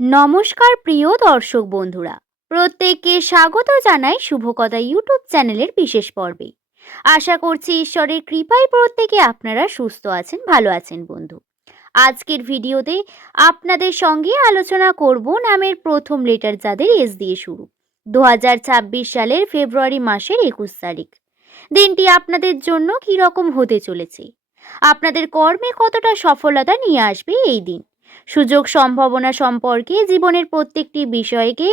নমস্কার প্রিয় দর্শক বন্ধুরা, প্রত্যেককে স্বাগত জানাই শুভকথা ইউটিউব চ্যানেলের বিশেষ পর্বে। আশা করছি ঈশ্বরের কৃপায় প্রত্যেকে আপনারা সুস্থ আছেন, ভালো আছেন বন্ধু। আজকের ভিডিওতে আপনাদের সঙ্গে আলোচনা করব নামের প্রথম লেটার যাদের এস দিয়ে শুরু। 2026 সালের ফেব্রুয়ারি মাসের 21 তারিখ। দিনটি আপনাদের জন্য কি রকম হতে চলেছে, আপনাদের কর্মে কতটা সফলতা নিয়ে আসবে এই দিন, সুযোগ সম্ভাবনা সম্পর্কে জীবনের প্রত্যেকটি বিষয়কে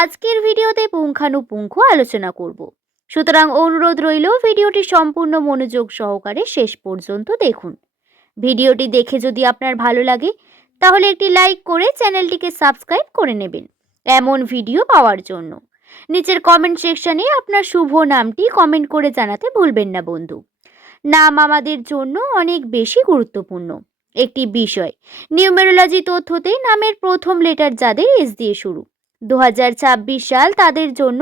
আজকের ভিডিওতে পুঙ্খানুপুঙ্খ আলোচনা করব। সুতরাং অনুরোধ রইল ভিডিওটি সম্পূর্ণ মনোযোগ সহকারে শেষ পর্যন্ত দেখুন। ভিডিওটি দেখে যদি আপনার ভালো লাগে তাহলে একটি লাইক করে চ্যানেলটিকে সাবস্ক্রাইব করে নেবেন এমন ভিডিও পাওয়ার জন্য। নিচের কমেন্ট সেকশনে আপনার শুভ নামটি কমেন্ট করে জানাতে ভুলবেন না বন্ধু। নাম আমাদের জন্য অনেক বেশি গুরুত্বপূর্ণ একটি বিষয়। নিউমেরোলজি তথ্যতে নামের প্রথম লেটার যাদের এস দিয়ে শুরু, 2026 সাল তাদের জন্য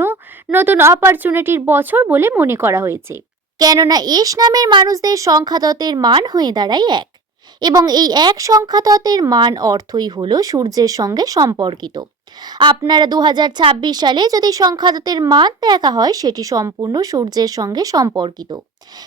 নতুন অপরচুনিটির বছর বলে মনে করা হয়েছে। কেননা এস নামের মানুষদের সংখ্যাতত্ত্বের মান হয়ে দাঁড়ায় এক, এবং এই এক সংখ্যাতত্ত্বের মান অর্থই হলো সূর্যের সঙ্গে সম্পর্কিত। আপনারা 2026 সালে যদি সংখ্যাতত্ত্বের মান দেখা হয় সেটি সম্পূর্ণ সূর্যের সঙ্গে সম্পর্কিত,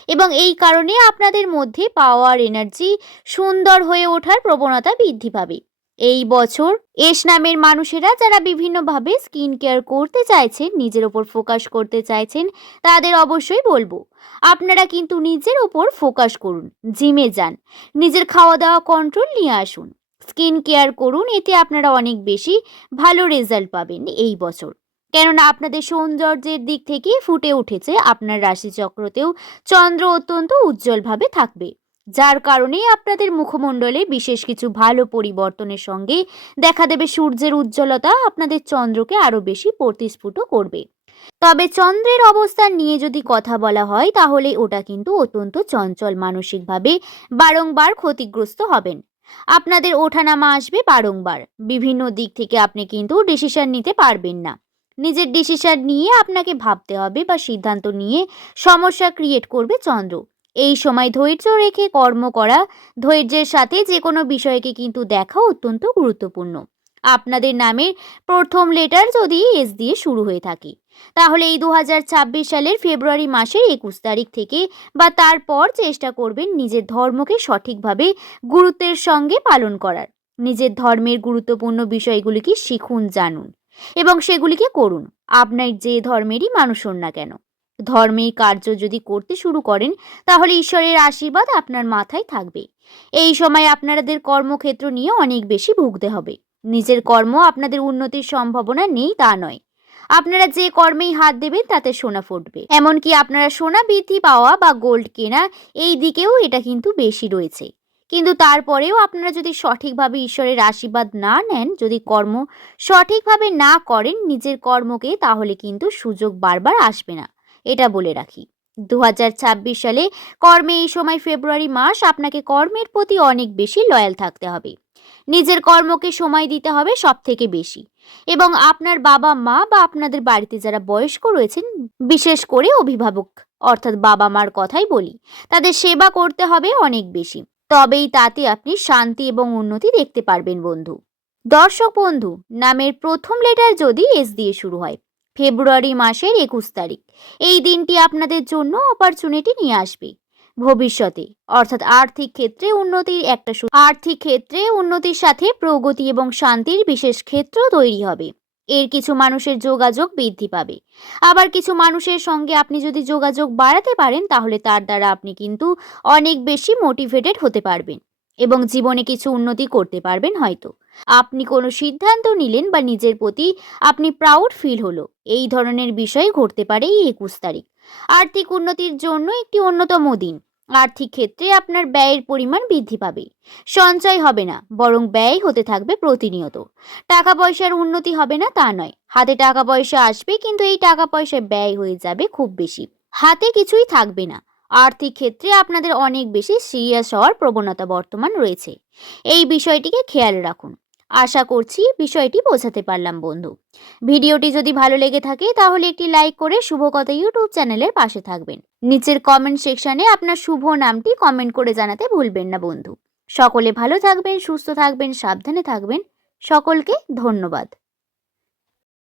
এবং এই কারণে আপনাদের মধ্যে পাওয়ার এনার্জি সুন্দর হয়ে ওঠার প্রবণতা বৃদ্ধি পাবে। এই বছর এস নামের মানুষেরা যারা বিভিন্নভাবে স্কিন কেয়ার করতে চাইছেন, নিজের ওপর ফোকাস করতে চাইছেন, তাদের অবশ্যই বলবো আপনারা কিন্তু নিজের ওপর ফোকাস করুন, জিমে যান, নিজের খাওয়া দাওয়া কন্ট্রোল নিয়ে আসুন, স্কিন কেয়ার করুন, এতে আপনারা অনেক বেশি ভালো রেজাল্ট পাবেন এই বছর। কেননা আপনাদের সৌন্দর্যের দিক থেকে ফুটে উঠেছে আপনার রাশিচক্রতেও চন্দ্র অত্যন্ত উজ্জ্বলভাবে থাকবে, যার কারণে আপনাদের মুখমণ্ডলে বিশেষ কিছু ভালো পরিবর্তনের সঙ্গে দেখা দেবে সূর্যের উজ্জ্বলতা আপনাদের চন্দ্রকে আরো বেশি প্রতিস্ফুট করবে। তবে চন্দ্রের অবস্থান নিয়ে যদি কথা বলা হয় তাহলে ওটা কিন্তু অত্যন্ত চঞ্চল, মানসিকভাবে বারংবার ক্ষতিগ্রস্ত হবেন। আপনাদের ওঠানামা আসবে বারংবার, বিভিন্ন দিক থেকে আপনি কিন্তু ডিসিশন নিতে পারবেন না। নিজের ডিসিশন নিয়ে আপনাকে ভাবতে হবে বা সিদ্ধান্ত নিয়ে সমস্যা ক্রিয়েট করবে চন্দ্র। এই সময় ধৈর্য রেখে কর্ম করা, ধৈর্যের সাথে যে কোনো বিষয়কে কিন্তু দেখা অত্যন্ত গুরুত্বপূর্ণ। আপনাদের নামের প্রথম লেটার যদি এস দিয়ে শুরু হয়ে থাকে তাহলে এই 2026 সালের ফেব্রুয়ারি মাসের 21 তারিখ থেকে বা তারপর চেষ্টা করবেন নিজের ধর্মকে সঠিকভাবে গুরুত্বের সঙ্গে পালন করার। নিজের ধর্মের গুরুত্বপূর্ণ বিষয়গুলিকে শিখুন, জানুন এবং সেগুলিকে করুন, আপনার যে ধর্মেরই মানুষ হন না কেন। ধর্মের কার্য যদি করতে শুরু করেন তাহলে ঈশ্বরের আশীর্বাদ আপনার মাথায় থাকবে। এই সময় আপনাদের কর্মক্ষেত্র নিয়ে অনেক বেশি ভুগতে হবে। নিজের কর্ম আপনাদের উন্নতির সম্ভাবনা নেই তা নয়, আপনারা যে কর্মেই হাত দেবেন তাতে সোনা ফুটবে। এমনকি আপনারা সোনা বৃদ্ধি পাওয়া বা গোল্ড কেনা এই দিকেও এটা কিন্তু বেশি রয়েছে। কিন্তু তারপরেও আপনারা যদি সঠিকভাবে ঈশ্বরের আশীর্বাদ না নেন, যদি কর্ম সঠিকভাবে না করেন নিজের কর্মকে, তাহলে কিন্তু সুযোগ বারবার আসবে না, এটা বলে রাখি। 2026 সালে কর্মে এই সময় ফেব্রুয়ারি মাস আপনাকে কর্মের প্রতি অনেক বেশি লয়াল থাকতে হবে। নিজের কর্মকে সময় দিতে হবে সব থেকে বেশি, এবং আপনার বাবা মা বা আপনাদের বাড়িতে যারা বয়স্ক রয়েছেন, বিশেষ করে অভিভাবক অর্থাৎ বাবা মার কথাই বলি, তাদের সেবা করতে হবে অনেক বেশি। তবেই তাতে আপনি শান্তি এবং উন্নতি দেখতে পারবেন বন্ধু। দর্শক বন্ধু, নামের প্রথম লেটার যদি এস দিয়ে শুরু হয়, ফেব্রুয়ারি মাসের 21 তারিখ, এই দিনটি আপনাদের জন্য অপরচুনিটি নিয়ে আসবে। ভবিষ্যতে অর্থাৎ আর্থিক ক্ষেত্রে উন্নতির আর্থিক ক্ষেত্রে উন্নতির সাথে প্রগতি এবং শান্তির বিশেষ ক্ষেত্র তৈরি হবে। এর কিছু মানুষের যোগাযোগ বৃদ্ধি পাবে, আবার কিছু মানুষের সঙ্গে আপনি যদি যোগাযোগ বাড়াতে পারেন তাহলে তার দ্বারা আপনি কিন্তু অনেক বেশি মোটিভেটেড হতে পারবেন এবং জীবনে কিছু উন্নতি করতে পারবেন। হয়তো আপনি কোনো সিদ্ধান্ত নিলেন বা নিজের প্রতি আপনি প্রাউড ফিল হলো, এই ধরনের বিষয় ঘটতে পারে এই 21 তারিখ। আর্থিক উন্নতির জন্য একটি অন্যতম দিন। আর্থিক ক্ষেত্রে আপনার ব্যয়ের পরিমাণ বৃদ্ধি পাবে, সঞ্চয় হবে না বরং ব্যয় হতে থাকবে প্রতিনিয়ত। টাকা পয়সার উন্নতি হবে না তা নয়, হাতে টাকা পয়সা আসবে কিন্তু এই টাকা পয়সা ব্যয় হয়ে যাবে খুব বেশি, হাতে কিছুই থাকবে না। আর্থিক ক্ষেত্রে আপনাদের অনেক বেশি সিরিয়াস হওয়ার প্রবণতা বর্তমান রয়েছে, এই বিষয়টিকে খেয়াল রাখুন। আশা করছি বিষয়টি বোঝাতে পারলাম বন্ধু। ভিডিওটি যদি ভালো লেগে থাকে তাহলে একটি লাইক করে শুভকথা ইউটিউব চ্যানেলের পাশে থাকবেন। নিচের কমেন্ট সেকশনে আপনার শুভ নামটি কমেন্ট করে জানাতে ভুলবেন না বন্ধু। সকলে ভালো থাকবেন, সুস্থ থাকবেন, সাবধানে থাকবেন। সকলকে ধন্যবাদ।